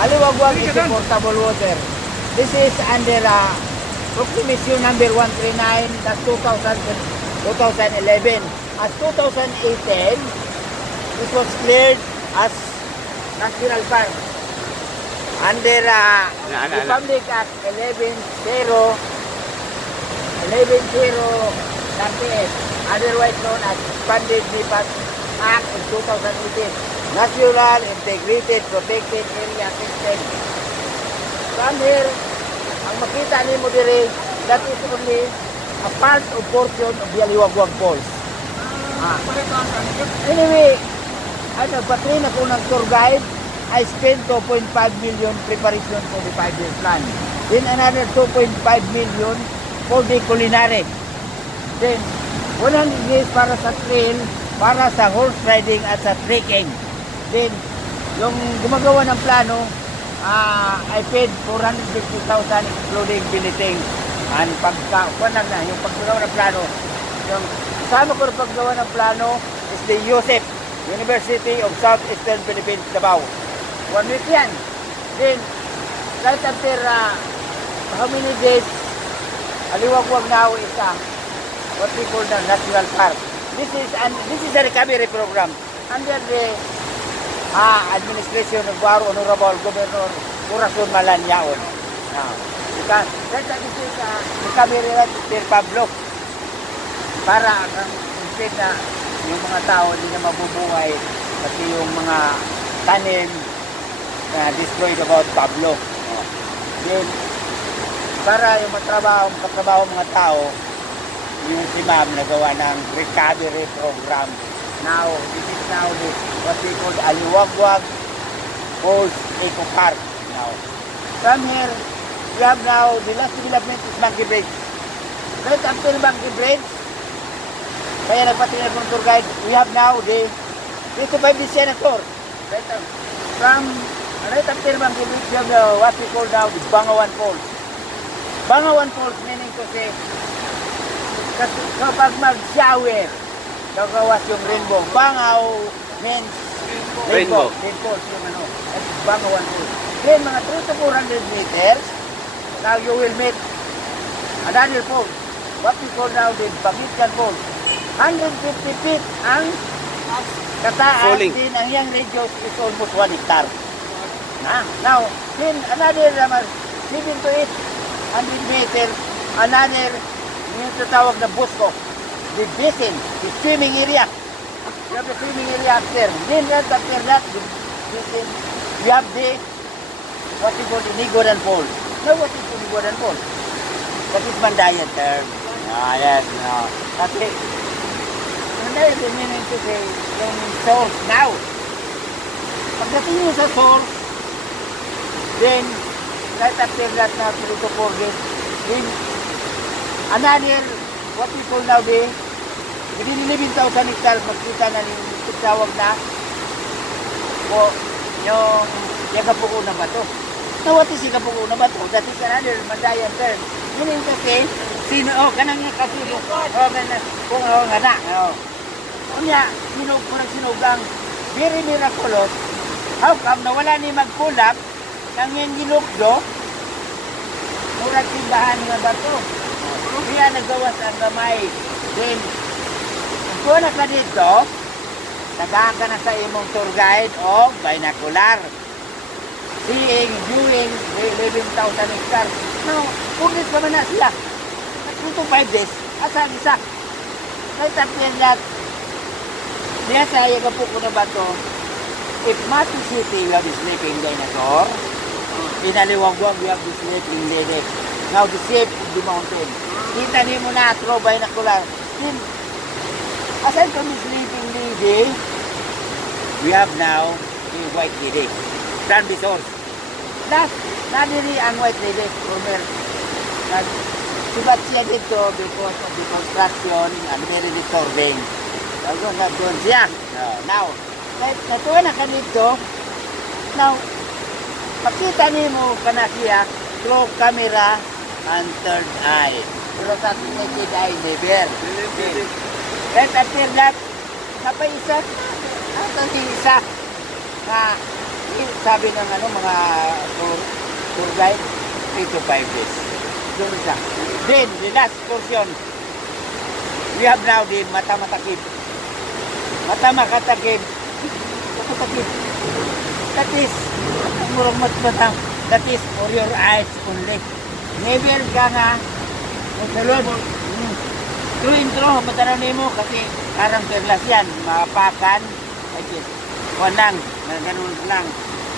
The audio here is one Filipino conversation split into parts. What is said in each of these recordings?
Aliwagwag is a portable water. This is under Proclamation number 139, that's 2011. As 2018, this was cleared as National Park. Under Republic Act 11-0-38, otherwise known as Expanded NIPAS Act in 2018, National Integrated Protected Area System. From here, ang makita nimo dire, that is only a part of portion of the Aliwagwag Falls. Anyway, nagpatrain ako ng tour guide. I spent 2.5 million preparation for the 5-year plan. Then another 2.5 million for the culinary. Then 100 days para sa trail, para sa horse riding at sa trekking. Then yung gumagawa ng plano, I paid 450,000 including billeting and yung paggawa ng plano. Yung kasama ko ng paggawa ng plano is the USEP, University of Southeastern Philippines, Davao. 1 week yan. Then, right after how many days, Aliwagwag now is what we call the National Park. This is a recovery program under the administration of our Honorable Governor Corazon Malanyaon. Now, this is recovery right per Pablo. Para instead na yung mga tao hindi na mabubuhay kasi yung mga tanim na destroyed about Pablo. Then, para yung makatrabaho mga tao, yung si ma'am nagawa ng recovery program. Now, this is now what we call the Aliwagwag Falls Eco Park. Now, from here, we have now the last development is Monkey Bridge. Right after Monkey Bridge, kaya nagpatingin ng tour guide, we have now the 3 to 5 the senator. Right after Monkey Bridge, we have what we call now the Bangawan Falls. Bangawan Falls meaning to say, kapag mag-shower, gagawas yung rainbow. Bangaw means rainbow. Rainbow yung at Bangawan Falls. Then mga 3 to 400 meters, now you will meet another falls. What we call now the Bangitkan Falls. 150 feet ang kataas, din ang young radius is almost 1 hectare. Now, then another 7 to 800 meters, another yung tatawag na Busco, the basin, the swimming area. You have the swimming area after. Then after that, the basin, you have the what we call the Nigoran Falls. Now what is the Nigoran Falls? That is Mandayan term. Yes, no. Kasi, Mandayan the meaning to say, yung source now. Pagdating nyo sa source, then, right after that na 3 to 4 days, then, another, what we call now the, within 11,000 hectares, magkita na yung tawag na, o, yung Yagapuko na bato. Now, what is Yagapuko na bato? That is another Mandayan term. Meaning to say, kanang nga kasi, kung nga na, kunya, sinugang, very miraculous, how come na wala ni magkulap, nang yung gilukdo, murag tindahan nga bato. Kaya nagawas ang gamay. Then, kung na ka dito, tagaan ka na sa imong tour guide o binocular. Seeing, viewing, 11,000 hectares. Now, pulis pa man na sila. Ito 5 days, asang isa. Right after that, diya sa Yagapuko na bato, if Mati City, we have the sleeping dinosaur. In Aliwagwag, we have the sleeping lady. Now, the shape of the mountain. Kita niyo muna, throw binocular. Then, aside from the sleeping lady, we have now the white lady. From the source. Last, nadiri ang white lady. Subat siya dito because of the construction and very disturbing. Nagdoon siya. Now, natuwa na ka dito. Now, makita niyo mo ka na siya through camera and third eye. Pero sa naked eye, never. Right after that, napaisa. Ang isa. Sabi ng ano, mga tour guide, 3 to 5 days. Doon siya. Then, the last portion, we have now the Matamatakib. Matamatakib. Matamatakib. That is, murang matmatang. That is for your eyes only. Never ka nga, magsalod. True intro, mataraw mo kasi karang perlas yan, mapakan. Kuwan lang, ganun lang.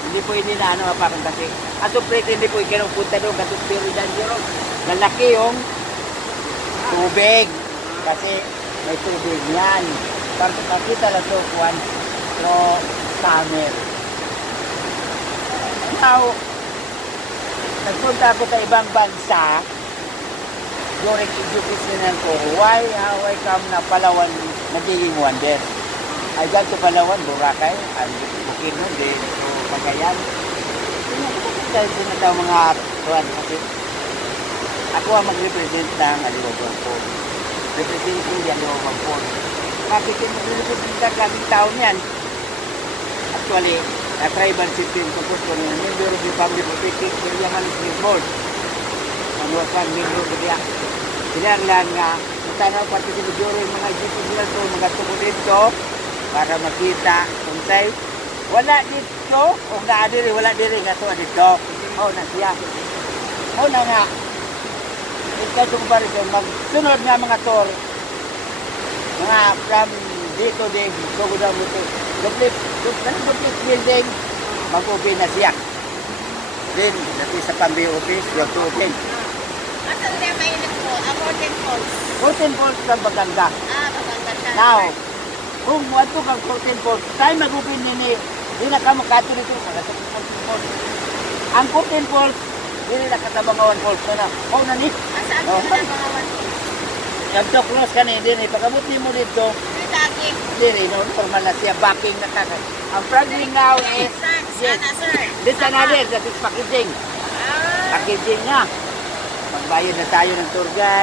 Hindi pwede na ano mapakan kasi. Ato pwede hindi pwede kinong punta doon kasi pero dyan yun. Lalaki yung tubig. Kasi may tubig yan. Para makita lang ito, kuwan. So, summer. Now, nagpunta ako sa ibang bansa during education ko. Why, how I come na Palawan nagiging wonder? I got to Palawan, Boracay, and Bukidnon, then so Cagayan. Dahil sinataw mga tuwan kasi ako ang mag-represent ng Aliwagwang Port. Representing the Aliwagwang Port. Bakit yung mag-represent ang kaming tao niyan? Actually, tribal system tapos ko ng member of the family protecting area management board. Ang wasan member ko diya. Sila lang nga, matanaw pati si Bujuro yung mga dito sila to, mga tuko dito, para makita kung tayo. Wala dito, kung naadiri, wala diri nga to dito. Na siya. Na nga, ito comparison, magsunod nga mga tour, mga from dito din, go down dito. Duplit building, mag-open na siya. Then, dati sa Pambi office, you have to open. Asan na may ilit po? 14 Falls. 14 Falls sa Baganga. Maganda siya. Now, kung wato kang 14 Falls, tayo mag-open nini, di na ka makato nito, kagato ng 14 Falls. Ang 14 Falls, di na katabangawan Falls na na. Na ni? Saan ko na mga 1 Falls? Yung to close ka ni, di na, pagkabuti mo dito, Lagi. diri, no, normal na siya, backing na kaka. Ang problem now is, Sana, sir. this another, that is packaging. Packaging na. Magbayad na tayo ng tour guide.